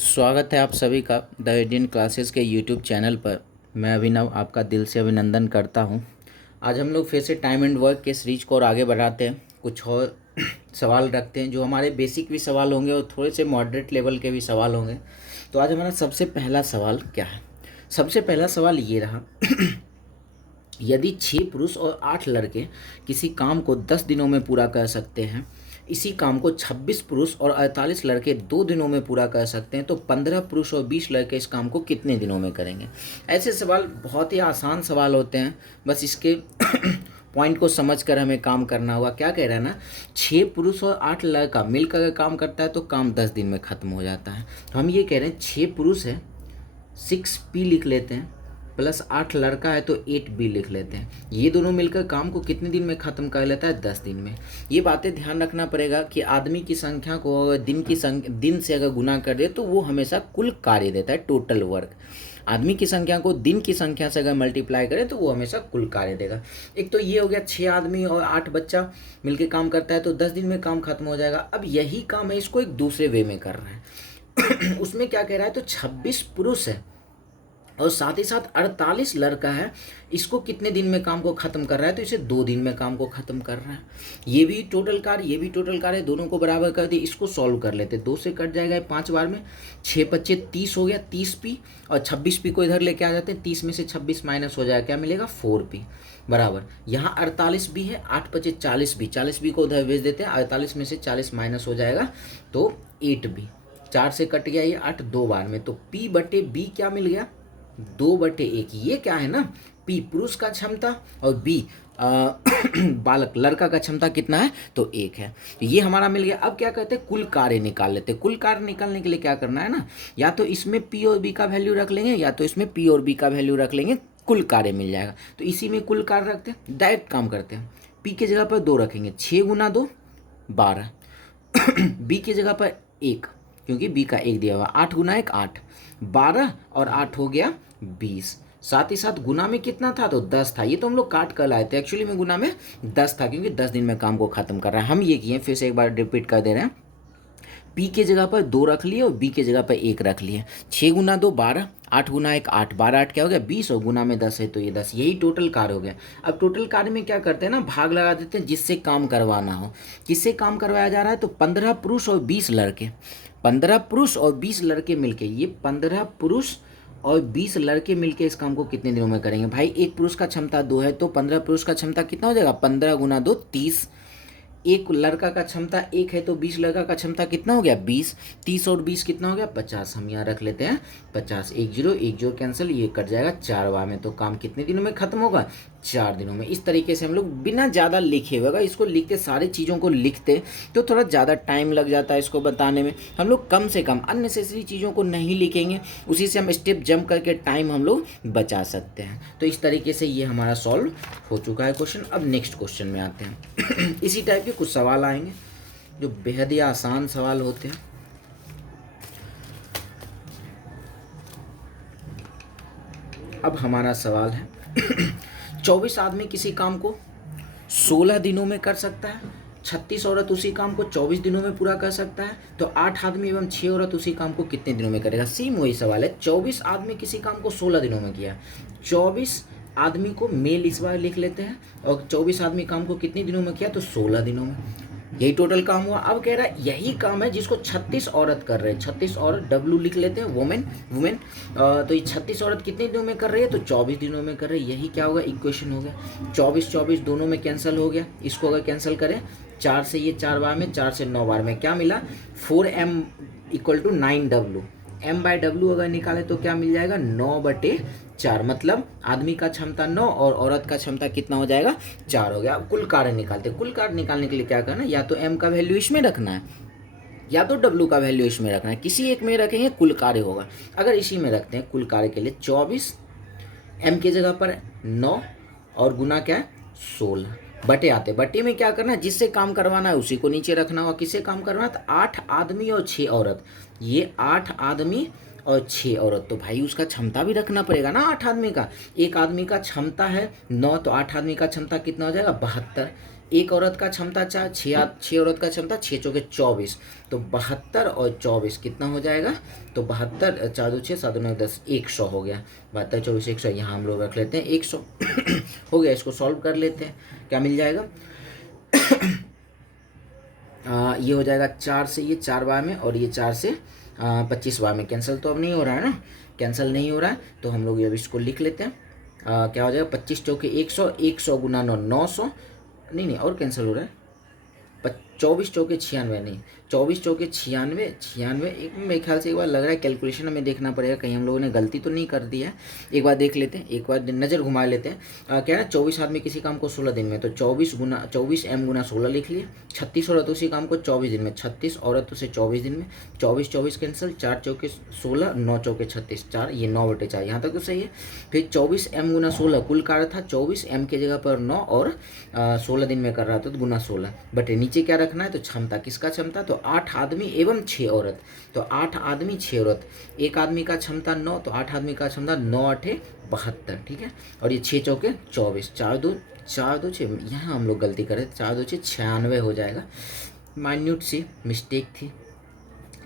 स्वागत है आप सभी का द इंडियन क्लासेस के यूट्यूब चैनल पर। मैं अभिनव आपका दिल से अभिनंदन करता हूं। आज हम लोग फिर से टाइम एंड वर्क के सीरीज को और आगे बढ़ाते हैं। कुछ और सवाल रखते हैं जो हमारे बेसिक भी सवाल होंगे और थोड़े से मॉडरेट लेवल के भी सवाल होंगे। तो आज हमारा सबसे पहला सवाल क्या है? सबसे पहला सवाल ये रहा यदि 6 पुरुष और 8 लड़के किसी काम को 10 दिनों में पूरा कर सकते हैं, इसी काम को 26 पुरुष और 48 लड़के 2 दिनों में पूरा कर सकते हैं, तो 15 पुरुष और 20 लड़के इस काम को कितने दिनों में करेंगे? ऐसे सवाल बहुत ही आसान सवाल होते हैं, बस इसके पॉइंट को समझकर हमें काम करना होगा। क्या कह रहा है ना, 6 पुरुष और 8 लड़का मिलकर अगर काम करता है तो काम 10 दिन में ख़त्म हो जाता है। तो हम ये कह रहे हैं 6 पुरुष है, 6P लिख लेते हैं, प्लस 8 लड़का है तो 8B लिख लेते हैं। ये दोनों मिलकर काम को कितने दिन में ख़त्म कर लेता है? 10 दिन में। ये बातें ध्यान रखना पड़ेगा कि आदमी की संख्या को अगर दिन से अगर गुना कर दे तो वो हमेशा कुल कार्य देता है, टोटल वर्क। आदमी की संख्या को दिन की संख्या से अगर मल्टीप्लाई करें तो वो हमेशा कुल कार्य देगा। एक तो ये हो गया 6 आदमी और 8 बच्चा मिलकर काम करता है तो 10 दिन में काम खत्म हो जाएगा। अब यही काम है, इसको एक दूसरे वे में कर रहा है। उसमें क्या कह रहा है, तो 26 पुरुष है और साथ ही साथ 48 लड़का है, इसको कितने दिन में काम को ख़त्म कर रहा है? तो इसे 2 दिन में काम को ख़त्म कर रहा है। ये भी टोटल कार्य, ये भी टोटल कार्य, दोनों को बराबर कर दिए। इसको सॉल्व कर लेते, 2 से कट जाएगा 5 बार में, 6 पच्चे 30 हो गया, 30P, और 26P को इधर लेके आ जाते हैं। 30 में से 26 माइनस हो जाएगा, क्या मिलेगा? 4P बराबर। यहाँ 48B है, 8 पच्चे 40B, 40B को उधर भेज देते हैं, 48 में से 40 माइनस हो जाएगा तो 8B। 4 से कट गया ये 8 2 बार में, तो P/B क्या मिल गया? 2/1। ये क्या है ना, P पुरुष का क्षमता और B बालक लड़का का क्षमता कितना है? तो 1 है। तो ये हमारा मिल गया। अब क्या कहते हैं, कुल कार्य निकाल लेते हैं। कुल कार्य निकालने के लिए क्या करना है ना, या तो इसमें P और B का वैल्यू रख लेंगे या तो इसमें P और B का वैल्यू रख लेंगे, कुल कार्य मिल जाएगा। तो इसी में कुल कार्य रखते हैं, डायरेक्ट काम करते हैं। P की जगह पर 2 रखेंगे, 6 गुना 2 12। B की जगह पर 1, क्योंकि B का 1 दिया हुआ, 8 गुना 1 8, 12 और 8 हो गया 20। साथ ही साथ गुना में कितना था? तो 10 था। ये तो हम लोग काट कर लाए थे, एक्चुअली में गुना में 10 था, क्योंकि 10 दिन में काम को खत्म कर रहा है। हम ये किए, फिर से एक बार रिपीट कर दे रहे हैं। P के जगह पर 2 रख लिए और B के जगह पर 1 रख लिए। 6 गुना 2 12, 8 गुना 1 8, 12 8 क्या हो गया? 20, और गुना में 10 है तो ये 10। यही टोटल कार्य हो गया। अब टोटल कार्य में क्या करते हैं ना, भाग लगा देते हैं जिससे काम करवाना हो। किससे काम करवाया जा रहा है? तो 15 पुरुष और 20 लड़के, 15 पुरुष और 20 लड़के मिलके, ये 15 पुरुष और 20 लड़के मिलके इस काम को कितने दिनों में करेंगे? भाई एक पुरुष का क्षमता 2 है तो 15 पुरुष का क्षमता कितना हो जाएगा? 15 गुना 2 30। एक लड़का का क्षमता 1 है तो 20 लड़का का क्षमता कितना हो गया? 20। 30 और 20 कितना हो गया? 50। हम यहाँ रख लेते हैं 50। 1 0 1 0 कैंसिल, ये कट जाएगा 4 बार में। तो काम कितने दिनों में खत्म होगा? 4 दिनों में। इस तरीके से हम लोग बिना ज़्यादा लिखे हुए, अगर इसको लिखते, सारी चीज़ों को लिखते तो थोड़ा ज़्यादा टाइम लग जाता है इसको बताने में। हम लोग कम से कम अननेसेसरी चीज़ों को नहीं लिखेंगे, उसी से हम स्टेप जंप करके टाइम हम लोग बचा सकते हैं। तो इस तरीके से ये हमारा सॉल्व हो चुका है क्वेश्चन। अब नेक्स्ट क्वेश्चन में आते हैं। इसी टाइप के कुछ सवाल आएंगे जो बेहद ही आसान सवाल होते हैं। अब हमारा सवाल है 24 आदमी किसी काम को 16 दिनों में कर सकता है, 36 औरत उसी काम को 24 दिनों में पूरा कर सकता है, तो 8 आदमी एवं 6 औरत उसी काम को कितने दिनों में करेगा? सेम वही सवाल है। 24 आदमी किसी काम को 16 दिनों में किया, 24 आदमी को मेल इस बार लिख लेते हैं, और 24 आदमी काम को कितने दिनों में किया? तो 16 दिनों में। यही टोटल काम हुआ। अब कह रहा है यही काम है जिसको 36 औरत कर रहे हैं। 36 औरत, W लिख लेते हैं, वुमेन। तो ये 36 औरत कितने दिनों में कर रही है? तो 24 दिनों में कर रही है। यही क्या होगा? इक्वेशन हो गया। 24 24 दोनों में कैंसिल हो गया। इसको अगर कैंसिल करें, 4 से ये 4 बार में, 4 से 9 बार में, क्या मिला? 4M = 9W। M/W अगर निकाले तो क्या मिल जाएगा? 9/4। मतलब आदमी का क्षमता 9 और औरत का क्षमता कितना हो जाएगा? 4 हो गया। अब कुल कार्य निकालते हैं। कुल कार्य निकालने के लिए क्या करना है, या तो M का वैल्यू इसमें रखना है या तो W का वैल्यू इसमें रखना है। किसी एक में रखेंगे कुल कार्य होगा। अगर इसी में रखते हैं कुल कार्य के लिए, 24 M की जगह पर 9 और गुना क्या है? 16 बटे आते। बटे में क्या करना है, जिससे काम करवाना है उसी को नीचे रखना होगा। किससे काम करवाना है? तो 8 आदमी और 6 औरत। ये 8 आदमी और 6 औरत, तो भाई उसका क्षमता भी रखना पड़ेगा ना 8 आदमी का। एक आदमी का क्षमता है 9, तो 8 आदमी का क्षमता कितना हो जाएगा 72। एक औरत का क्षमता 4, 6 औरत का क्षमता 6 चौके 24, तो 72 और 24 कितना हो जाएगा, तो 72 4 2 6 7 9 10 100 हो गया। 72 24 100, यहाँ हम लोग रख लेते हैं 100 हो गया। इसको सॉल्व कर लेते हैं, क्या मिल जाएगा ये हो जाएगा 4 से ये 4 बार में, और ये 4 से 25 बार में। कैंसिल तो अब नहीं हो रहा है ना, कैंसिल नहीं हो रहा है, तो हम लोग अब इसको लिख लेते हैं। क्या हो जाएगा 25 चौके 100, 100 गुना 9 900, नहीं और कैंसिल हो रहा है। 24 चौके 96 नहीं, 24 चौके 96 96, एक मेरे ख्याल से एक बार लग रहा है कैलकुलेशन हमें देखना पड़ेगा, कहीं हम लोगों ने गलती तो नहीं कर दी है। एक बार देख लेते हैं, एक बार नज़र घुमा लेते हैं। क्या है ना 24 आदमी किसी काम को 16 दिन में, तो 24 M गुना 16 लिख लिए। 36 औरत उसी काम को 24 दिन में, 36 औरत उसे 24 दिन में। 24 24 कैंसिल, 4 चौके 16, 9 चौके 36, 4 ये 9/4, यहाँ तक तो सही है। फिर 24 M गुना 16, कुल कार्य था 24 M के जगह पर 9, और 16 दिन में कर रहा था तो गुना 16 बटे नीचे क्या रखना है, तो क्षमता, किसका क्षमता, तो 8 आदमी एवं 6 औरत, तो 8 आदमी 6 औरत। एक आदमी का क्षमता 9, तो 8 आदमी का क्षमता 9 8 72, ठीक है। और ये 6 चौके 24, 4 2 6, यहाँ हम लोग गलती करें, 4 2 6 96 हो जाएगा, माइन्यूट सी मिस्टेक थी।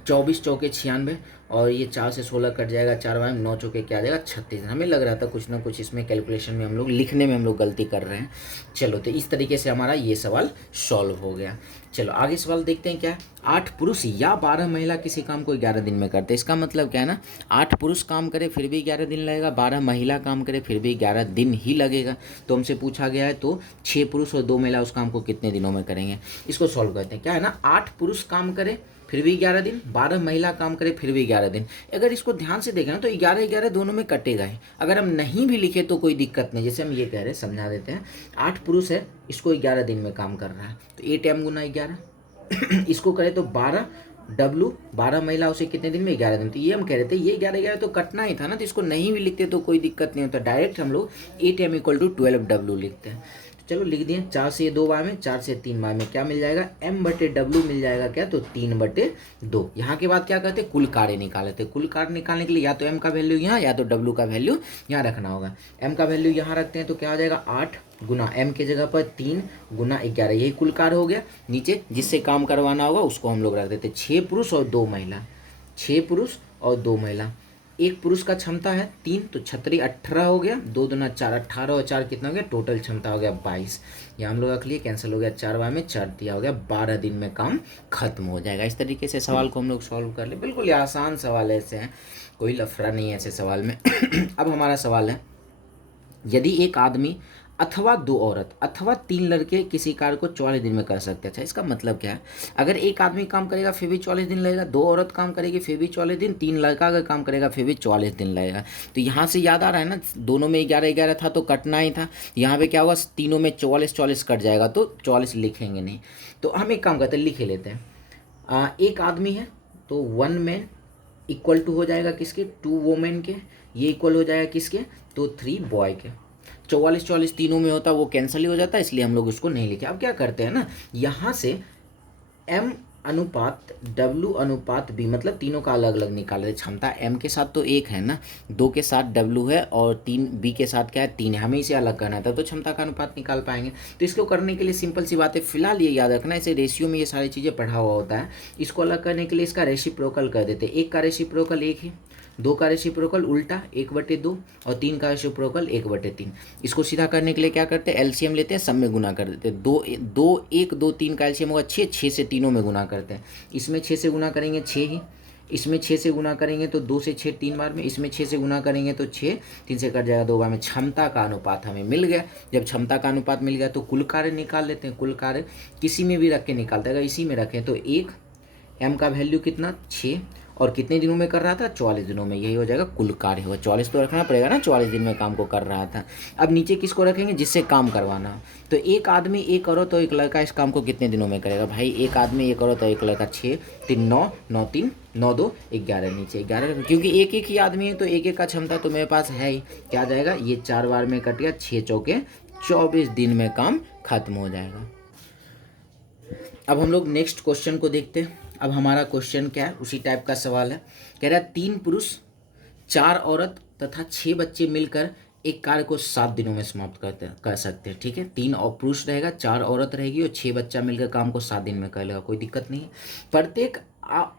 24 चौके 96, और ये 4 से 16 कट जाएगा, 4 बार 9 चौके क्या आ जाएगा 36। हमें लग रहा था कुछ ना कुछ इसमें कैलकुलेशन में हम लोग लिखने में हम लोग गलती कर रहे हैं। चलो, तो इस तरीके से हमारा ये सवाल सॉल्व हो गया। चलो आगे सवाल देखते हैं क्या है। 8 पुरुष या 12 महिला किसी काम को 11 दिन में करते हैं। इसका मतलब क्या है ना, 8 पुरुष काम करे फिर भी 11 दिन लगेगा, 12 महिला काम करे फिर भी 11 दिन ही लगेगा। तो हमसे पूछा गया है तो 6 पुरुष और 2 महिला उस काम को कितने दिनों में करेंगे। इसको सॉल्व करते हैं। क्या है ना, 8 पुरुष काम करे फिर भी 11 दिन, 12 महिला काम करे फिर भी 11 दिन। अगर इसको ध्यान से देखें ना तो 11 11 दोनों में कटेगा ही। अगर हम नहीं भी लिखे तो कोई दिक्कत नहीं, जैसे हम ये कह रहे हैं, समझा देते हैं। 8 पुरुष है, इसको 11 दिन में काम कर रहा है, तो 8 M गुना 11 इसको करे तो 12 W, 12 महिला उसे कितने दिन में 11 दिन। तो ये हम कह रहे थे ये 11 11 तो कटना ही था ना, तो इसको नहीं भी लिखते तो कोई दिक्कत नहीं होता, डायरेक्ट हम लोग 8 M = 12 W लिखते हैं। चलो लिख दिए। 4 से 2 बार में, 4 से 3 बार में क्या मिल जाएगा, M/W मिल जाएगा क्या, तो 3/2। यहाँ के बाद क्या करते, कुल कार्य निकाल लेते। कुल कार्य निकालने के लिए या तो M का वैल्यू यहाँ या तो W का वैल्यू यहाँ रखना होगा। M का वैल्यू यहाँ रखते हैं तो क्या हो जाएगा 8 गुना M के जगह पर 3 गुना 11, यही कुल कार्य हो गया। नीचे जिससे काम करवाना होगा उसको हम लोग रख देते 6 पुरुष और 2 महिला, 6 पुरुष और 2 महिला। एक पुरुष का क्षमता है 3, तो 36 18 हो गया, 2 दूना 4 18 और 4 कितना हो गया, टोटल क्षमता हो गया 22। यहाँ हम लोग रख लिए, कैंसिल हो गया, 4 बार में 4 दिया हो गया, 12 दिन में काम खत्म हो जाएगा। इस तरीके से सवाल को हम लोग सॉल्व कर ले। बिल्कुल आसान सवाल ऐसे हैं, कोई लफड़ा नहीं है ऐसे सवाल में। अब हमारा सवाल है, यदि एक आदमी अथवा 2 औरत अथवा 3 लड़के किसी कार्य को 44 दिन में कर सकते हैं। अच्छा, इसका मतलब क्या है, अगर एक आदमी काम करेगा फिर भी 44 दिन लगेगा, 2 औरत काम करेगी फिर भी 44 दिन, 3 लड़का अगर काम करेगा फिर भी 44 दिन लगेगा। तो यहाँ से याद आ रहा है ना, दोनों में 11 11 था तो कटना ही था। यहाँ पे क्या होगा, तीनों में 44 44 कट जाएगा, तो 44 लिखेंगे नहीं। तो हम एक काम करते हैं, लिखे लेते हैं। एक आदमी है तो 1 मैन इक्वल टू हो जाएगा किसके, 2 वोमेन के, ये इक्वल हो जाएगा किसके, तो 3 बॉय के। 44 44 तीनों में होता वो कैंसिल ही हो जाता है, इसलिए हम लोग उसको नहीं लिखे। अब क्या करते हैं ना, यहाँ से M अनुपात W अनुपात B, मतलब तीनों का अलग अलग निकाले। क्षमता M के साथ तो 1 है ना, 2 के साथ W है, और 3 B के साथ क्या है 3 है, हमें इसे अलग करना था तो क्षमता का अनुपात निकाल पाएंगे। तो इसको करने के लिए सिंपल सी बात है, फिलहाल ये याद रखना, इसे रेशियो में ये सारी चीज़ें पढ़ा हुआ होता है। इसको अलग करने के लिए इसका रेसिप्रोकल कर देते हैं। 1 का रेसिप्रोकल 1 है, 2 का रेसिप्रोकल उल्टा 1/2, और 3 का रेसिप्रोकल 1/3। इसको सीधा करने के लिए क्या करते हैं, एलसीएम लेते हैं, सब में गुना कर देते हैं। 2 1 2 3 का एलसीएम होगा 6, 6 से तीनों में गुना करते हैं। इसमें 6 से गुना करेंगे 6 ही, इसमें 6 से गुना करेंगे तो 2 से 6 3 बार में, इसमें 6 से गुना करेंगे तो 6, 3 से कट जाएगा 2 बार में। क्षमता का अनुपात हमें मिल गया। जब क्षमता का अनुपात मिल गया तो कुल कार्य निकाल लेते हैं। कुल कार्य किसी में भी रख के निकालते हैं, अगर इसी में रखें तो 1 M का वैल्यू कितना 6, और कितने दिनों में कर रहा था 44 दिनों में, यही हो जाएगा कुल कार्य होगा। 44 तो रखना पड़ेगा ना, 44 दिन में काम को कर रहा था। अब नीचे किसको रखेंगे, जिससे काम करवाना हो। तो एक आदमी एक औरत और एक लड़का इस काम को कितने दिनों में करेगा, भाई एक आदमी एक औरत और एक लड़का 6 3 9 9 3 9 2 11, नीचे 11, क्योंकि एक एक ही आदमी है तो एक एक का क्षमता तो मेरे पास है ही। क्या आ जाएगा, ये 4 बार में कट गया, 6 चौके 24 दिन में काम खत्म हो जाएगा। अब हम लोग नेक्स्ट क्वेश्चन को देखते हैं। अब हमारा क्वेश्चन क्या है, उसी टाइप का सवाल है। कह रहा है 3 पुरुष 4 औरत तथा 6 बच्चे मिलकर एक कार्य को 7 दिनों में समाप्त कर सकते हैं। ठीक है, 3 और पुरुष रहेगा, 4 औरत रहेगी और 6 बच्चा मिलकर काम को 7 दिन में कर लेगा, कोई दिक्कत नहीं है। प्रत्येक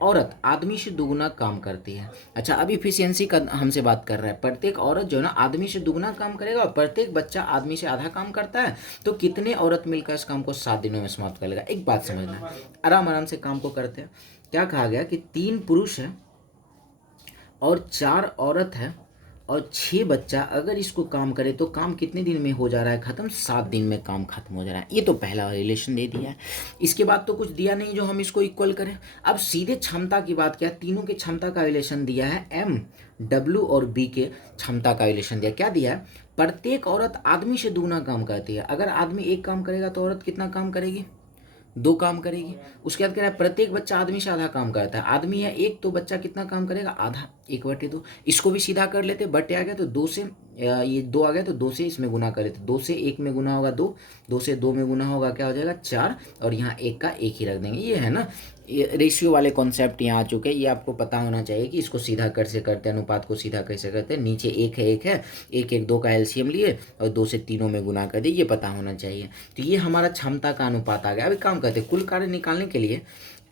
औरत आदमी से दुगुना काम करती है। अच्छा, अब इफिशियंसी का हमसे बात कर रहा है। प्रत्येक औरत जो है ना आदमी से दुगुना काम करेगा और प्रत्येक बच्चा आदमी से आधा काम करता है, तो कितने औरत मिलकर इस काम को 7 दिनों में समाप्त कर लेगा। एक बात समझना, आराम आराम से काम को करते हैं। क्या कहा गया कि 3 पुरुष है और 4 औरत है और 6 बच्चा अगर इसको काम करे तो काम कितने दिन में हो जा रहा है खत्म, 7 दिन में काम खत्म हो जा रहा है। ये तो पहला रिलेशन दे दिया है। इसके बाद तो कुछ दिया नहीं जो हम इसको इक्वल करें। अब सीधे क्षमता की बात किया, तीनों की क्षमता का रिलेशन दिया है, एम, डब्ल्यू और बी के क्षमता का रिलेशन दिया। क्या दिया है, प्रत्येक औरत आदमी से दुगना काम करती है। अगर आदमी एक काम करेगा तो औरत कितना काम करेगी, 2 काम करेगी। उसके बाद कह रहा है प्रत्येक बच्चा आदमी से आधा काम करता है। आदमी है 1 तो बच्चा कितना काम करेगा, आधा, 1/2। इसको भी सीधा कर लेते, बटे आ गया तो 2 से ये 2 आ गया तो 2 से इसमें गुना कर लेते। 2 से 1 में गुना होगा 2, 2 से 2 में गुना होगा क्या हो जाएगा 4, और यहाँ 1 का 1 ही रख देंगे। ये है ना, ये रेशियो वाले कॉन्सेप्ट यहाँ आ चुके हैं। ये आपको पता होना चाहिए कि इसको सीधा कैसे करते हैं, अनुपात को सीधा कैसे करते हैं। नीचे 1 है 1 है, 1 1 2 का एलसीएम लिए और 2 से 3 में गुना कर दिए, ये पता होना चाहिए। तो ये हमारा क्षमता का अनुपात आ गया। अभी काम करते हैं, कुल कार्य निकालने के लिए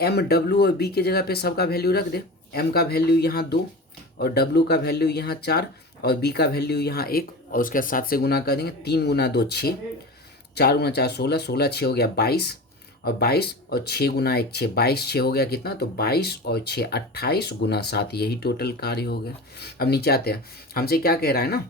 एम, डब्ल्यू और बी के जगह पे सबका वैल्यू रख दे। एम का वैल्यू यहाँ 2 और डब्ल्यू का वैल्यू यहाँ 4 और बी का वैल्यू यहाँ 1, और उसके बाद 7 से गुना कर देंगे। 3 गुना 2 6, 4 गुना 4 16, 16 6 हो गया 22, और 22 और 6 गुना 1 6, 22 6 हो गया कितना, तो 22 और 6 28 गुना 7, यही टोटल कार्य हो गया। अब नीचे आते हैं, हमसे क्या कह रहा है ना,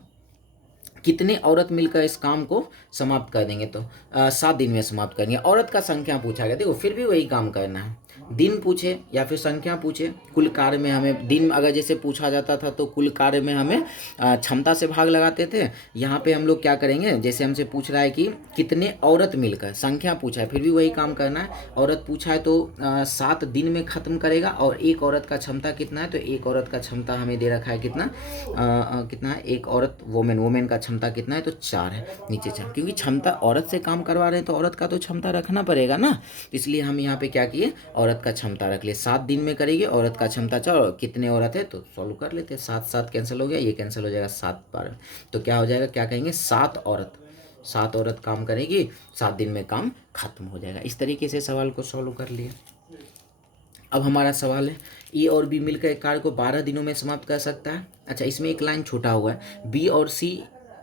कितने औरत मिलकर इस काम को समाप्त कर देंगे, तो 7 दिन में समाप्त करेंगे। औरत का संख्या पूछा गया, देखो फिर भी वही काम करना है। दिन पूछे या फिर संख्या पूछे, कुल कार्य में हमें दिन अगर जैसे पूछा जाता था तो कुल कार्य में हमें क्षमता से भाग लगाते थे। यहाँ पे हम लोग क्या करेंगे, जैसे हमसे पूछ रहा है कि कितने औरत मिलकर, संख्या पूछा है फिर भी वही काम करना है। औरत पूछा है तो 7 दिन में खत्म करेगा, और एक औरत का क्षमता कितना है, तो एक औरत का क्षमता हमें दे रखा है कितना, कितना है, एक औरत वोमेन का क्षमता कितना है, तो 4 है, नीचे 4, क्योंकि क्षमता औरत से काम करवा रहे हैं तो औरत का तो क्षमता रखना पड़ेगा ना। इसलिए हम यहाँ पे क्या किए, औरत का क्षमता रख लिए। 7 दिन में करेंगे, औरत का क्षमता 4, और कितने औरत है तो सॉल्व कर लेते हैं। 7 7 कैंसिल हो गया, ये कैंसिल हो जाएगा, 7 12, तो क्या हो जाएगा, क्या कहेंगे, 7 औरत काम करेगी, 7 दिन में काम खत्म हो जाएगा। इस तरीके से सवाल को सॉल्व कर लिया। अब हमारा सवाल है, ए और बी मिलकर एक कार्य को 12 दिनों में समाप्त कर सकता है। अच्छा, इसमें एक लाइन छूटा हुआ है, बी और सी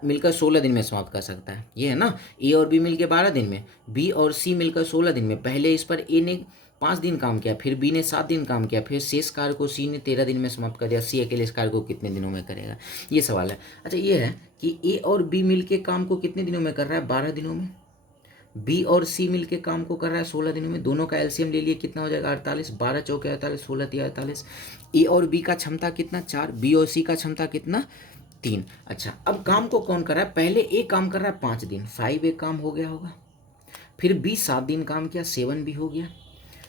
मिलकर 16 दिन में समाप्त कर सकता है। ये है ना, ए और बी मिलकर 12 दिन में, बी और सी मिलकर 16 दिन में। पहले इस पर ए ने 5 दिन काम किया, फिर बी ने 7 दिन काम किया, फिर शेष कार्य को सी ने 13 दिन में समाप्त कर दिया। सी अकेले इस कार्य को कितने दिनों में करेगा, ये सवाल है। अच्छा, ये है कि ए और बी मिलके काम को कितने दिनों में कर रहा है, 12 दिनों में। बी और सी मिलके काम को कर रहा है 16 दिनों में। दोनों का एलसीएम ले लिए, कितना हो जाएगा 48, 12 चौके 48, 16 तिया 48। ए और बी का क्षमता कितना, 4, बी और सी का क्षमता कितना, 3। अच्छा, अब काम को कौन कर रहा है, पहले ए काम कर रहा है 5 दिन, 5 ए काम हो गया होगा। फिर बी 7 दिन काम किया, 7 भी हो गया।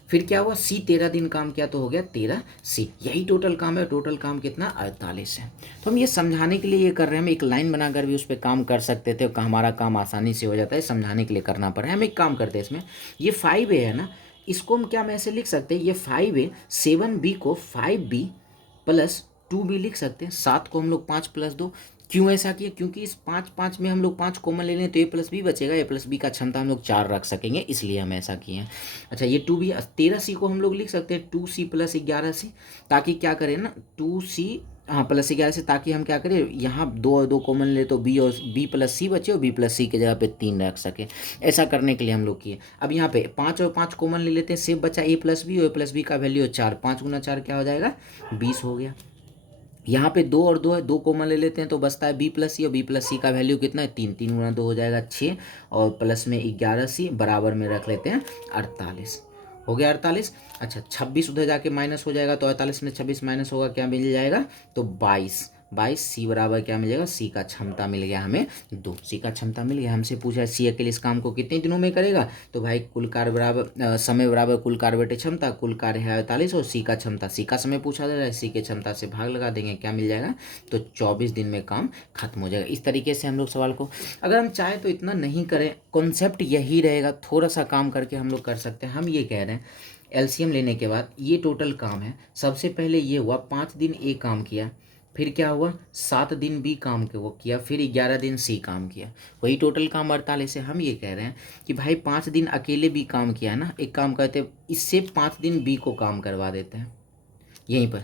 फिर क्या हुआ, सी 13 दिन काम किया तो हो गया 13 सी। यही टोटल काम है। टोटल काम कितना, 48 है। तो हम ये समझाने के लिए ये कर रहे हैं, हम एक लाइन बनाकर भी उस पर काम कर सकते थे, हमारा काम आसानी से हो जाता है। समझाने के लिए करना पड़ा है। हम एक काम करते हैं, इसमें ये 5A है ना, इसको हम क्या, मैं ऐसे लिख सकते हैं, ये 5A 7B को 5B प्लस 2B लिख सकते हैं। 7 को हम लोग 5 प्लस 2, क्यों ऐसा किया, क्योंकि इस 5 5 में हम लोग 5 कॉमन ले लें तो ए प्लस बी बचेगा। ए प्लस बी का क्षमता हम लोग 4 रख सकेंगे, इसलिए हम ऐसा किए हैं। अच्छा, ये 2B 13C को हम लोग लिख सकते हैं 2C प्लस 11C, ताकि क्या करें ना, 2C हाँ प्लस 11 से, ताकि हम क्या करें, यहाँ 2 और 2 कॉमन ले तो बी और बी प्लस सी बचे और बी प्लस सी के जगह पे 3 रख सके। ऐसा करने के लिए हम लोग किए। अब यहाँ पे 5 और 5 कॉमन ले लेते हैं, सिर्फ बचा ए प्लस बी, और ए प्लस बी का वैल्यू 4, 5 गुना 4 क्या हो जाएगा, 20 हो गया। यहाँ पे 2 और 2 है, 2 कॉमन ले लेते हैं तो बचता है बी प्लस सी, और बी प्लस सी का वैल्यू कितना है, 3, 3 गुना 2 हो जाएगा 6, और प्लस में 11C, बराबर में रख लेते हैं 48, हो गया 48। अच्छा, 26 उधर जाके माइनस हो जाएगा तो 48 में 26 माइनस होगा, क्या मिल जाएगा, तो 22। सी बराबर क्या मिल जाएगा, सी का क्षमता मिल गया हमें 2, सी का क्षमता मिल गया। हमसे पूछा सी अकेले इस काम को कितने दिनों में करेगा, तो भाई कुल कार्य बराबर समय बराबर कुल कार्य बटे क्षमता, कुल कार्य है 48 और सी का क्षमता, सी का समय पूछा जा रहा है, सी के क्षमता से भाग लगा देंगे, क्या मिल जाएगा, तो 24 दिन में काम खत्म हो जाएगा। इस तरीके से हम लोग सवाल को, अगर हम चाहें तो इतना नहीं करें, कॉन्सेप्ट यही रहेगा, थोड़ा सा काम करके हम लोग कर सकते हैं। हम ये कह रहे हैं एलसीएम लेने के बाद ये टोटल काम है। सबसे पहले ये हुआ 5 दिन ए काम किया, फिर क्या हुआ, 7 दिन बी काम के वो किया, फिर 11 दिन सी काम किया, वही टोटल काम 48 है। हम ये कह रहे हैं कि भाई 5 दिन अकेले बी काम किया ना, एक काम करते हैं, इससे 5 दिन बी को काम करवा देते हैं यहीं पर।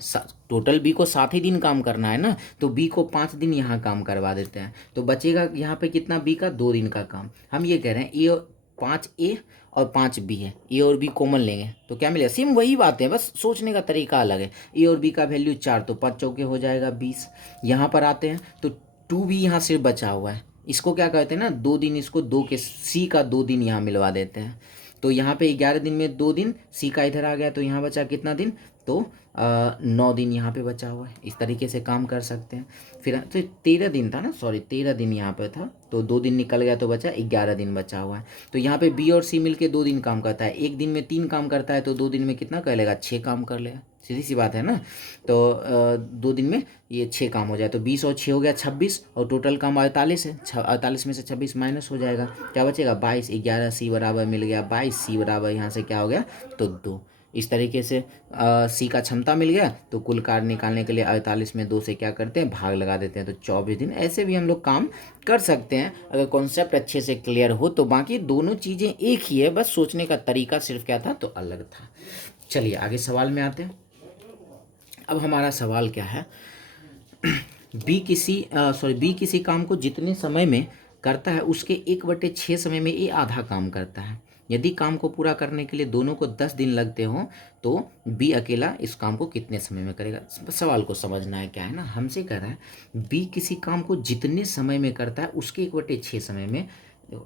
टोटल बी को 7 ही दिन काम करना है ना, तो बी को 5 दिन यहाँ काम करवा देते हैं, तो बचेगा यहाँ पे कितना, बी का 2 दिन का काम। हम ये कह रहे हैं ए और 5 ए और 5 बी है, ए और बी कॉमन लेंगे तो क्या मिलेगा, सेम वही बात है, बस सोचने का तरीका अलग है। ए और बी का वैल्यू 4, तो 5 चौके हो जाएगा 20। यहाँ पर आते हैं तो 2 बी यहाँ सिर्फ बचा हुआ है, इसको क्या कहते हैं ना, 2 दिन, इसको 2 के सी का 2 दिन यहाँ मिलवा देते हैं। तो यहाँ पे 11 दिन में 2 दिन, सी का इधर आ गया, तो यहाँ बचा कितना दिन, तो 9 दिन यहाँ पे बचा हुआ है। इस तरीके से काम कर सकते हैं। फिर तो 13 दिन था ना, सॉरी 13 दिन यहाँ पे था, तो 2 दिन निकल गया तो बचा 11 दिन बचा हुआ है। तो यहाँ पे बी और सी मिलके 2 दिन काम करता है, एक दिन में 3 काम करता है, तो 2 दिन में कितना कर लेगा, 6 काम कर लेगा, सीधी सी बात है ना। तो 2 दिन में ये 6 काम हो जाए, तो 20 और 6 हो गया 26, और टोटल काम 48 है, 48 में से 26 माइनस हो जाएगा, क्या बचेगा 22। 11 सी बराबर मिल गया 22, सी बराबर यहाँ से क्या हो गया, तो 2। इस तरीके से सी का क्षमता मिल गया, तो कुल कार्य निकालने के लिए 48 में 2 से क्या करते हैं, भाग लगा देते हैं, तो 24 दिन। ऐसे भी हम लोग काम कर सकते हैं अगर कॉन्सेप्ट अच्छे से क्लियर हो तो। बाकी दोनों चीज़ें एक ही है, बस सोचने का तरीका सिर्फ क्या था, तो अलग था। चलिए आगे सवाल में आते हैं। अब हमारा सवाल क्या है, बी किसी काम को जितने समय में करता है उसके 1/6 समय में ए आधा काम करता है। यदि काम को पूरा करने के लिए दोनों को 10 दिन लगते हों तो बी अकेला इस काम को कितने समय में करेगा। सवाल को समझना है, क्या है ना, हमसे कह रहा है बी किसी काम को जितने समय में करता है उसके 1/6 समय में।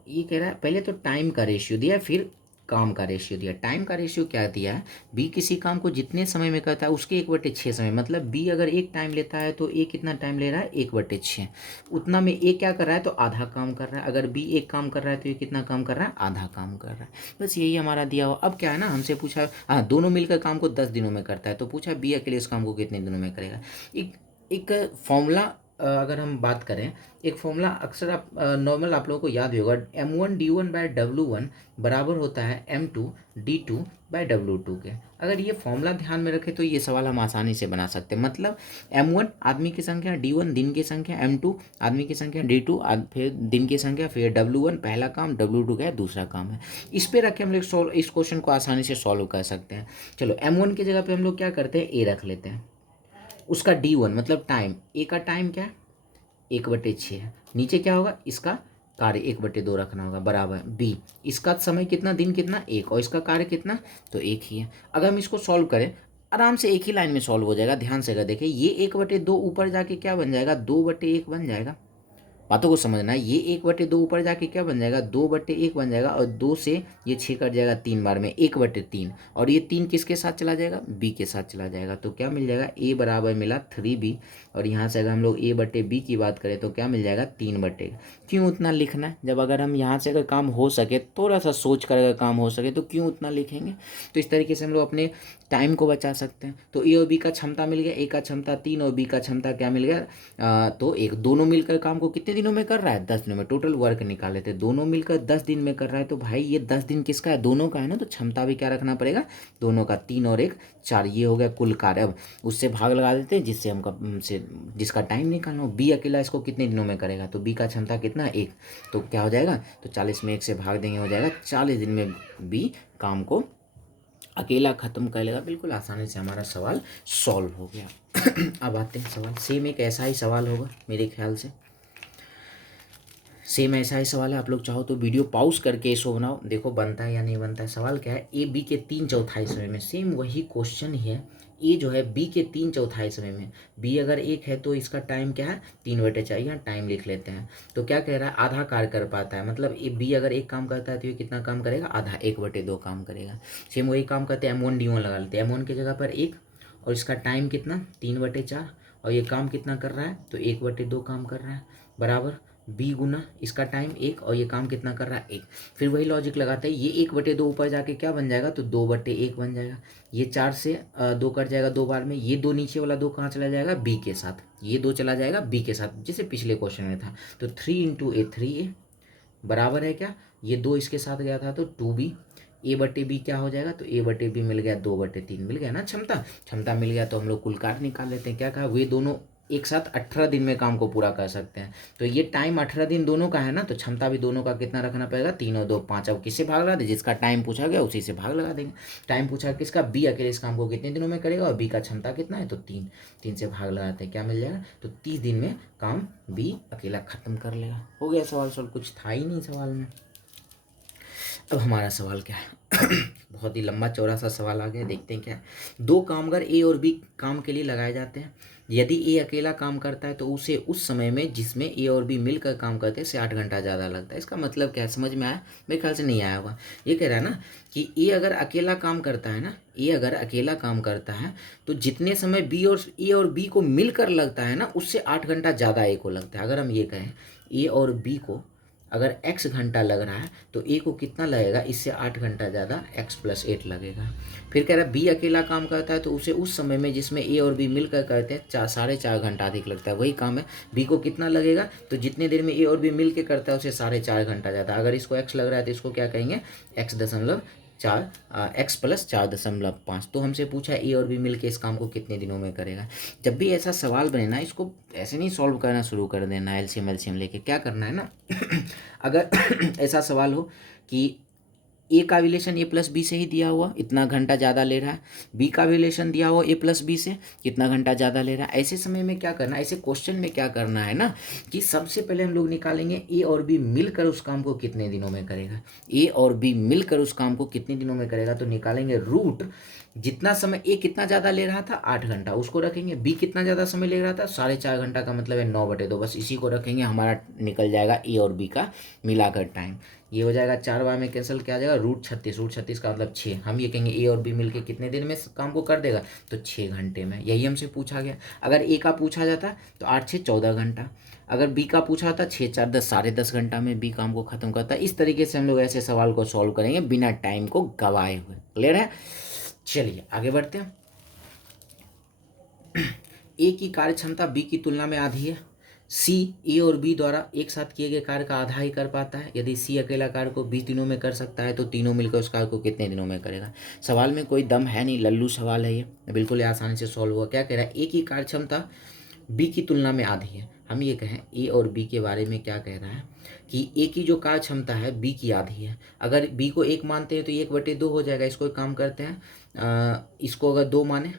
ये कह रहा है, पहले तो टाइम का रेशियो दिया है, फिर काम का रेशियो दिया। टाइम का रेशियो क्या दिया है, बी किसी काम को जितने समय में करता है उसके 1/6 समय, मतलब बी अगर एक टाइम लेता है तो ए कितना टाइम ले रहा है, 1/6। उतना में ए क्या कर रहा है, तो आधा काम कर रहा है। अगर बी एक काम कर रहा है तो ये कितना काम कर रहा है, आधा काम कर रहा है। बस यही हमारा दिया हुआ। अब क्या है ना, हमसे पूछा, हाँ दोनों मिलकर काम को 10 दिनों में करता है, तो पूछा बी अकेले इस काम को कितने दिनों में करेगा। एक एक फॉर्मूला अगर हम बात करें, एक फॉर्मूला अक्सर आप नॉर्मल आप लोगों को याद ही होगा, M1D1/W1 बराबर होता है M2D2/W2 के। अगर ये फॉर्मूला ध्यान में रखें तो ये सवाल हम आसानी से बना सकते हैं। मतलब M1 आदमी की संख्या, D1 दिन की संख्या, M2 आदमी की संख्या, D2 फिर दिन की संख्या, फिर W1 पहला काम, W2 क्या है, दूसरा काम है। इस पे रख के हम लोग इस क्वेश्चन को आसानी से सॉल्व कर सकते हैं। चलो M1 की जगह पे हम लोग क्या करते हैं, ए रख लेते हैं। उसका D1 मतलब टाइम, ए का टाइम क्या है, 1/6 है। नीचे क्या होगा, इसका कार्य 1/2 रखना होगा, बराबर बी, इसका समय कितना, दिन कितना, 1, और इसका कार्य कितना, तो 1 ही है। अगर हम इसको सॉल्व करें आराम से एक ही लाइन में सॉल्व हो जाएगा। ध्यान से अगर देखें, ये 1/2 ऊपर जाके क्या बन जाएगा, 2/1 बन जाएगा। बातों को समझना है, ये 1/2 ऊपर जाके क्या बन जाएगा, 2/1 बन जाएगा, और 2 से ये 6 कट जाएगा 3 बार में, 1/3, और ये 3 किसके साथ चला जाएगा, बी के साथ चला जाएगा। तो क्या मिल जाएगा, ए बराबर मिला 3b, और यहाँ से अगर हम लोग a/b की बात करें तो क्या मिल जाएगा, 3/। क्यों उतना लिखना है, जब अगर हम यहाँ से अगर काम हो सके, थोड़ा सा सोच कर अगर काम हो सके तो क्यों उतना लिखेंगे। तो इस तरीके से हम लोग अपने टाइम को बचा सकते हैं। तो ए और बी का क्षमता मिल गया, ए का क्षमता 3 और बी का क्षमता क्या मिल गया, तो एक, दोनों मिलकर काम को कितने दिनों में कर रहा है, 10 दिनों में। टोटल वर्क निकाल लेते हैं, दोनों मिलकर 10 दिन में कर रहा है, तो भाई ये 10 दिन किसका है, दोनों का है ना, तो क्षमता भी क्या रखना पड़ेगा, दोनों का, 3 और 1 4, ये हो गया कुल कार्य। अब उससे भाग लगा देते हैं जिससे हमसे जिसका टाइम निकालना हो। बी अकेला इसको कितने दिनों में करेगा, तो बी का क्षमता कितना, 1, तो क्या हो जाएगा, तो 40 में 1 से भाग देंगे, हो जाएगा 40 दिन में बी काम को अकेला खत्म कर लेगा। बिल्कुल आसानी से हमारा सवाल सॉल्व हो गया। अब आते हैं सवाल, सेम एक ऐसा ही सवाल होगा मेरे ख्याल से, सेम ऐसा ही सवाल है। आप लोग चाहो तो वीडियो पॉज करके इसको बनाओ, देखो बनता है या नहीं बनता है। सवाल क्या है, ए बी के 3/4 समय में, सेम वही क्वेश्चन ही है। ए जो है बी के 3/4 समय में, बी अगर 1 है तो इसका टाइम क्या है, 3/4, यहाँ टाइम लिख लेते हैं। तो क्या कह रहा है, आधा कार्य कर पाता है, मतलब ए बी अगर एक काम करता है तो ये कितना काम करेगा, आधा, 1/2 काम करेगा। सेम वही काम करते हैं, M1D1 लगा लेते हैं। M1 की जगह पर 1, और इसका टाइम कितना, 3/4, और ये काम कितना कर रहा है, तो 1/2 काम कर रहा है, बराबर बी गुना इसका टाइम 1, और ये काम कितना कर रहा है, 1। फिर वही लॉजिक लगाते हैं, ये 1/2 ऊपर जाके क्या बन जाएगा, तो 2/1 बन जाएगा। ये 4 से 2 कट जाएगा 2 बार में, ये 2 नीचे वाला 2 कहाँ चला जाएगा, बी के साथ, ये 2 चला जाएगा बी के साथ, जैसे पिछले क्वेश्चन में था। तो 3 × 3a बराबर है क्या, ये 2 इसके साथ गया था तो 2b, a/b क्या हो जाएगा, तो a/b मिल गया 2/3 मिल गया ना। क्षमता मिल गया, तो हम लोग कुल कार्य निकाल लेते हैं। क्या कहा, वे दोनों एक साथ 18 दिन में काम को पूरा कर सकते हैं। तो ये टाइम 18 दिन दोनों का है ना, तो क्षमता भी दोनों का कितना रखना पड़ेगा, 3 और 2 5। अब किससे भाग लगा दे, जिसका टाइम पूछा गया उसी से भाग लगा देंगे। टाइम पूछा किसका, बी अकेले इस काम को कितने दिनों में करेगा, और बी का क्षमता कितना है, तो 3। 3 से भाग लगाते हैं, क्या मिल जाएगा, तो 30 दिन में काम बी अकेला खत्म कर लेगा। हो गया सवाल सॉल्व, कुछ था ही नहीं सवाल में। अब हमारा सवाल क्या है बहुत ही लंबा चौड़ा सा सवाल आ गया, देखते हैं क्या है। दो कामगार ए और बी काम के लिए लगाए जाते हैं। यदि ए अकेला काम करता है तो उसे उस समय में जिसमें ए और बी मिलकर काम करते हैं से 8 घंटा ज़्यादा लगता है। इसका मतलब क्या है, समझ में आया, मेरे ख्याल से नहीं आया होगा। ये कह रहा है ना कि ए अगर अकेला काम करता है ना, ए अगर अकेला काम करता है तो जितने समय बी और ए और बी को मिलकर लगता है ना, उससे 8 घंटा ज़्यादा ए को लगता है। अगर हम ये कहें ए और बी को अगर x घंटा लग रहा है तो a को कितना लगेगा, इससे 8 घंटा ज़्यादा x + 8 लगेगा। फिर कह रहा है b अकेला काम करता है तो उसे उस समय में जिसमें a और b मिलकर करते हैं 4.5 घंटा अधिक लगता है। वही काम है, b को कितना लगेगा, तो जितने देर में a और b मिल के करता है उसे 4.5 घंटा ज़्यादा। अगर इसको x लग रहा है तो इसको क्या कहेंगे, x + 4.5। तो हमसे पूछा ए और बी मिलके इस काम को कितने दिनों में करेगा। जब भी ऐसा सवाल बने ना, इसको ऐसे नहीं सॉल्व करना शुरू कर देना एलसीएम लेके। क्या करना है ना अगर ऐसा सवाल हो कि ए का रिलेशन ए + बी से ही दिया हुआ, इतना घंटा ज़्यादा ले रहा है, बी का रिलेशन दिया हुआ ए + बी से, कितना घंटा ज़्यादा ले रहा है, ऐसे समय में क्या करना है, ऐसे क्वेश्चन में क्या करना है ना कि सबसे पहले हम लोग निकालेंगे ए और बी मिलकर उस काम को कितने दिनों में करेगा। ए और बी मिलकर उस काम को कितने दिनों में करेगा, तो निकालेंगे रूट जितना समय ए कितना ज़्यादा ले रहा था 8 घंटा, उसको रखेंगे। बी कितना ज़्यादा समय ले रहा था 4.5 घंटा, का मतलब है 9/2। बस इसी को रखेंगे, हमारा निकल जाएगा ए और बी का मिलाकर टाइम। ये हो जाएगा 4 बार में कैंसिल किया जाएगा, √36 का मतलब 6। हम ये कहेंगे ए और बी मिलके कितने दिन में काम को कर देगा, तो 6 घंटे में। यही हमसे पूछा गया। अगर ए का पूछा जाता तो 8 6 14 घंटा, अगर बी का पूछा था 6 4 10 10.5 घंटा में बी काम को खत्म करता है। इस तरीके से हम लोग ऐसे सवाल को सॉल्व करेंगे बिना टाइम को गवाए हुए। क्लियर है, चलिए आगे बढ़ते हैं। ए की कार्य क्षमता बी की तुलना में आधी है। सी ए और बी द्वारा एक साथ किए गए कार्य का आधा ही कर पाता है। यदि सी अकेला कार्य को 20 दिनों में कर सकता है तो तीनों मिलकर उस कार्य को कितने दिनों में करेगा। सवाल में कोई दम है नहीं, लल्लू सवाल है ये, बिल्कुल आसानी से सॉल्व हुआ। क्या कह रहा है, ए की कार्य क्षमता बी की तुलना में आधी है। हम ये कहें ए और बी के बारे में क्या कह रहा है कि ए की जो कार्य क्षमता है बी की आधी है। अगर बी को 1 मानते हैं तो 1/2 हो जाएगा। इसको एक काम करते हैं, इसको अगर 2 माने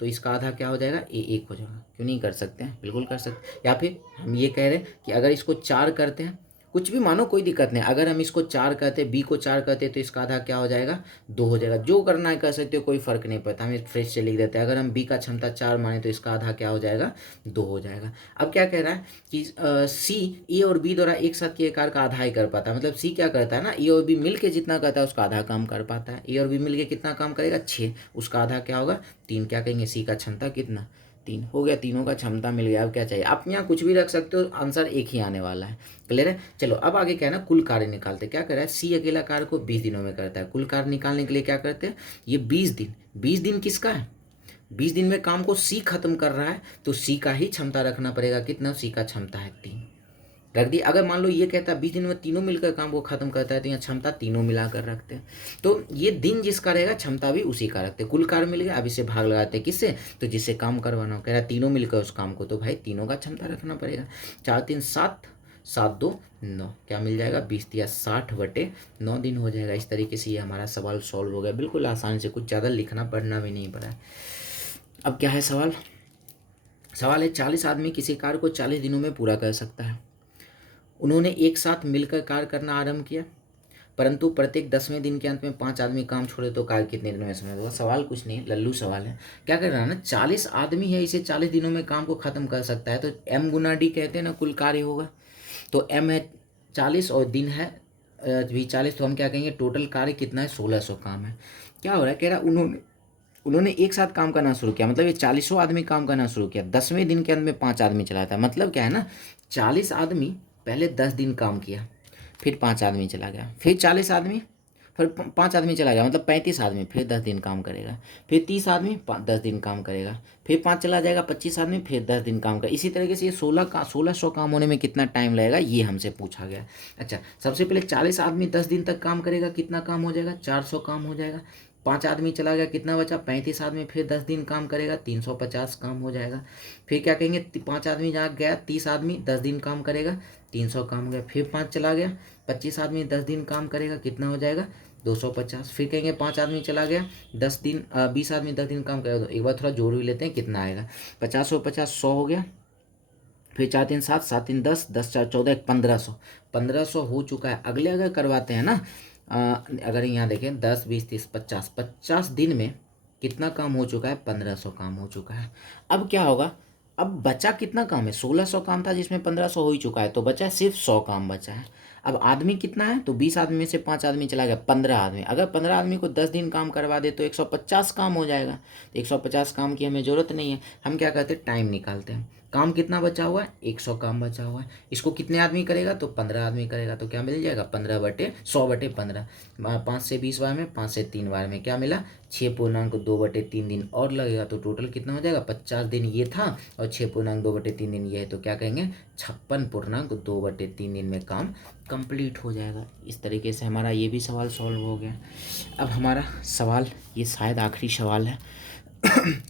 तो इसका आधा क्या हो जाएगा, ए 1 हो जाएगा। क्यों नहीं कर सकते हैं, बिल्कुल कर सकते हैं। या फिर हम ये कह रहे हैं कि अगर इसको 4 करते हैं, कुछ भी मानो कोई दिक्कत नहीं, अगर हम इसको 4 करते, बी को 4 करते तो इसका आधा क्या हो जाएगा, 2 हो जाएगा। जो करना है कर सकते हो, कोई फर्क नहीं पड़ता। हम फ्रेश से लिख देते हैं, अगर हम बी का क्षमता 4 माने तो इसका आधा क्या हो जाएगा, 2 हो जाएगा। अब क्या कह रहा है कि सी ए और बी द्वारा एक साथ किए कार्य का आधा ही कर पाता है। मतलब सी क्या करता है ना, ए और बी मिल के जितना करता है उसका आधा काम कर पाता है। ए और बी मिल के कितना काम करेगा, 6, उसका आधा क्या होगा, 3। क्या कहेंगे, सी का क्षमता कितना, 3 हो गया। तीनों का क्षमता मिल गया। अब क्या चाहिए, आप यहाँ कुछ भी रख सकते हो, आंसर एक ही आने वाला है। क्लियर है, चलो अब आगे क्या है ना, कुल कार्य निकालते। क्या कर रहा है, सी अकेला कार्य को 20 दिनों में करता है। कुल कार्य निकालने के लिए क्या करते हैं, ये 20 दिन किसका है, 20 दिन में काम को सी खत्म कर रहा है तो सी का ही क्षमता रखना पड़ेगा। कितना, सी का क्षमता है 3, रख दी। अगर मान लो ये कहता है 20 दिन में तीनों मिलकर काम को खत्म करता है तो यहाँ क्षमता तीनों मिलाकर रखते हैं। तो ये दिन जिसका रहेगा क्षमता भी उसी का रखते हैं। कुल कार्य मिल गया, अब इसे भाग लगाते हैं किससे, तो जिससे काम करवाना हो। कह रहा है तीनों मिलकर उस काम को, तो भाई तीनों का क्षमता रखना पड़ेगा। 4 3 7, 7 2 9, क्या मिल जाएगा, 20 या 60/9 दिन हो जाएगा। इस तरीके से ये हमारा सवाल सॉल्व हो गया, बिल्कुल आसानी से, कुछ ज़्यादा लिखना पढ़ना भी नहीं पड़ा है। अब क्या है सवाल, सवाल है 40 आदमी किसी कार्य को 40 दिनों में पूरा कर सकता है। उन्होंने एक साथ मिलकर कार्य करना आरंभ किया, परंतु प्रत्येक 10वें दिन के अंत में 5 आदमी काम छोड़े तो कार्य कितने दिनों में समाप्त होगा। सवाल कुछ नहीं, लल्लू सवाल है। क्या कर रहा है ना, 40 आदमी है, इसे 40 दिनों में काम को खत्म कर सकता है। तो m गुना डी कहते हैं ना, कुल कार्य होगा। तो m है 40 और दिन है भी 40, तो हम क्या कहेंगे, टोटल कार्य कितना है, 1600 काम है। क्या हो रहा है, कह रहा है उन्होंने एक साथ काम करना शुरू किया, मतलब ये 40 आदमी काम करना शुरू किया। 10वें दिन के अंत में 5 आदमी चला था। मतलब क्या है ना, 40 आदमी पहले 10 दिन काम किया, फिर 5 आदमी चला गया, फिर 40 आदमी, फिर 5 आदमी चला गया, मतलब 35 आदमी, फिर 10 दिन काम करेगा, फिर 30 आदमी 10 दिन काम करेगा, फिर 5 चला जाएगा, 25 आदमी, फिर 10 दिन काम करेगा। इसी तरीके से ये 1600 काम होने में कितना टाइम लगेगा, ये हमसे पूछा गया। अच्छा, सबसे पहले 40 आदमी 10 दिन तक काम करेगा, कितना काम हो जाएगा, 400 काम हो जाएगा। 5 आदमी चला गया, कितना बचा 35 आदमी, फिर 10 दिन काम करेगा 350 काम हो जाएगा। फिर क्या कहेंगे 5 आदमी जहाँ गया 30 आदमी 10 दिन काम करेगा 300 काम हो गया। फिर 5 चला गया 25 आदमी 10 दिन काम करेगा, कितना हो जाएगा 250। फिर कहेंगे 5 आदमी चला गया 10 दिन 20 आदमी 10 दिन काम करेगा। तो एक बार थोड़ा जोड़ भी लेते हैं कितना आएगा, 50 और 50 100 हो गया। फिर 4 3 7, 7 3 10, 10 4 14, 1500, 1500 हो चुका है। अगले अगर करवाते हैं ना अगर यहाँ देखें 10 20 30 50, 50 दिन में कितना काम हो चुका है 1500 काम हो चुका है। अब क्या होगा, अब बचा कितना काम है 1600 काम था जिसमें 1500 हो ही चुका है, तो बचा सिर्फ 100 काम बचा है। अब आदमी कितना है, तो 20 आदमी में से 5 आदमी चला गया 15 आदमी। अगर 15 आदमी को 10 दिन काम करवा दे तो 150 काम हो जाएगा। तो 150 काम की हमें ज़रूरत नहीं है, हम क्या करते हैं टाइम निकालते हैं। काम कितना बचा हुआ है 100 काम बचा हुआ है। इसको कितने आदमी करेगा, तो 15 आदमी करेगा, तो क्या मिल जाएगा 15/100/15। 5 से 20 बार में 5 से 3 बार में क्या मिला 6.2/3 दिन और लगेगा, तो टोटल कितना हो जाएगा 50 दिन ये था और 6.2/3 दिन ये है, तो क्या कहेंगे 56.2/3 दिन में काम कंप्लीट हो जाएगा। इस तरीके से हमारा ये भी सवाल सॉल्व हो गया। अब हमारा सवाल ये शायद आखिरी सवाल है।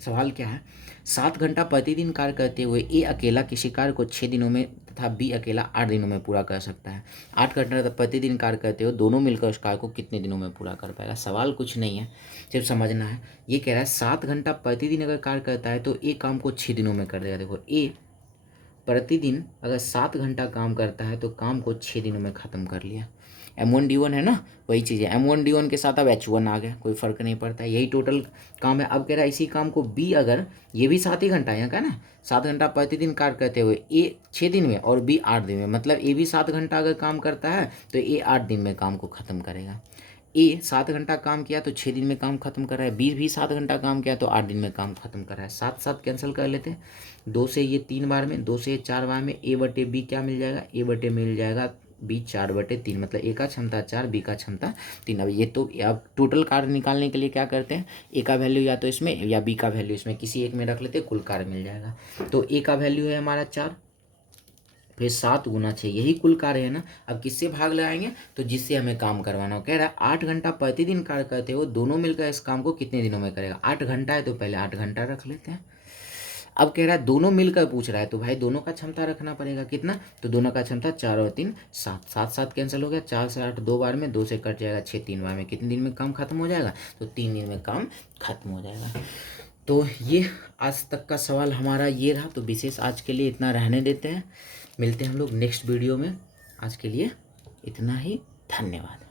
सवाल क्या है, 7 घंटा प्रतिदिन कार्य करते हुए ए अकेला किसी कार्य को 6 दिनों में तथा बी अकेला 8 दिनों में पूरा कर सकता है। 8 घंटा प्रतिदिन कार्य करते हुए दोनों मिलकर उस कार्य को कितने दिनों में पूरा कर पाएगा। सवाल कुछ नहीं है, सिर्फ समझना है। ये कह रहा है 7 घंटा प्रतिदिन अगर कार्य करता है तो ए काम को 6 दिनों में कर देगा। देखो ए प्रतिदिन अगर 7 घंटा काम करता है तो काम को 6 दिनों में ख़त्म कर लिया। M1D1 है ना, वही चीज़ है। M1D1 के साथ अब H1 आ गया, कोई फ़र्क नहीं पड़ता, यही टोटल काम है। अब कह रहा है इसी काम को B अगर ये भी 7 ही घंटा यहाँ का ना, 7 घंटा प्रतिदिन कार्य करते हुए A 6 दिन में और B 8 दिन में, मतलब A भी 7 घंटा अगर काम करता है तो A 8 दिन में काम को ख़त्म करेगा। A 7 घंटा काम किया तो 6 दिन में काम खत्म कर रहा है, B भी 7 घंटा काम किया तो 8 दिन में काम खत्म कर रहा है। 7 7 कैंसिल कर लेते हैं, 2 से ये 3 बार में, 2 से ये 4 बार में, A/B क्या मिल जाएगा, A/B मिल जाएगा B 4/3, मतलब A का क्षमता 4 B का क्षमता 3। अब ये तो अब टोटल कार्य निकालने के लिए क्या करते हैं, A का वैल्यू या तो इसमें या B का वैल्यू इसमें किसी एक में रख लेते हैं, कुल कार्य मिल जाएगा। तो A का वैल्यू है हमारा 4, फिर 7 गुना 6, यही कुल कार्य है ना। अब किससे भाग लगाएंगे, तो जिससे हमें काम करवाना हो। कह रहा है 8 घंटा प्रतिदिन कार्य करते हो दोनों मिलकर इस काम को कितने दिनों में करेगा। 8 घंटा है तो पहले 8 घंटा रख लेते हैं। अब कह रहा है दोनों मिलकर पूछ रहा है, तो भाई दोनों का क्षमता रखना पड़ेगा कितना, तो दोनों का क्षमता 4 और 3 7, 7 7 कैंसिल हो गया, 4 से 8 2 बार में, 2 से कट जाएगा 6 3 बार में, कितने दिन में काम खत्म हो जाएगा, तो 3 दिन में काम खत्म हो जाएगा। तो ये आज तक का सवाल हमारा ये रहा। तो विशेष आज के लिए इतना रहने देते हैं, मिलते हैं हम लोग नेक्स्ट वीडियो में। आज के लिए इतना ही, धन्यवाद।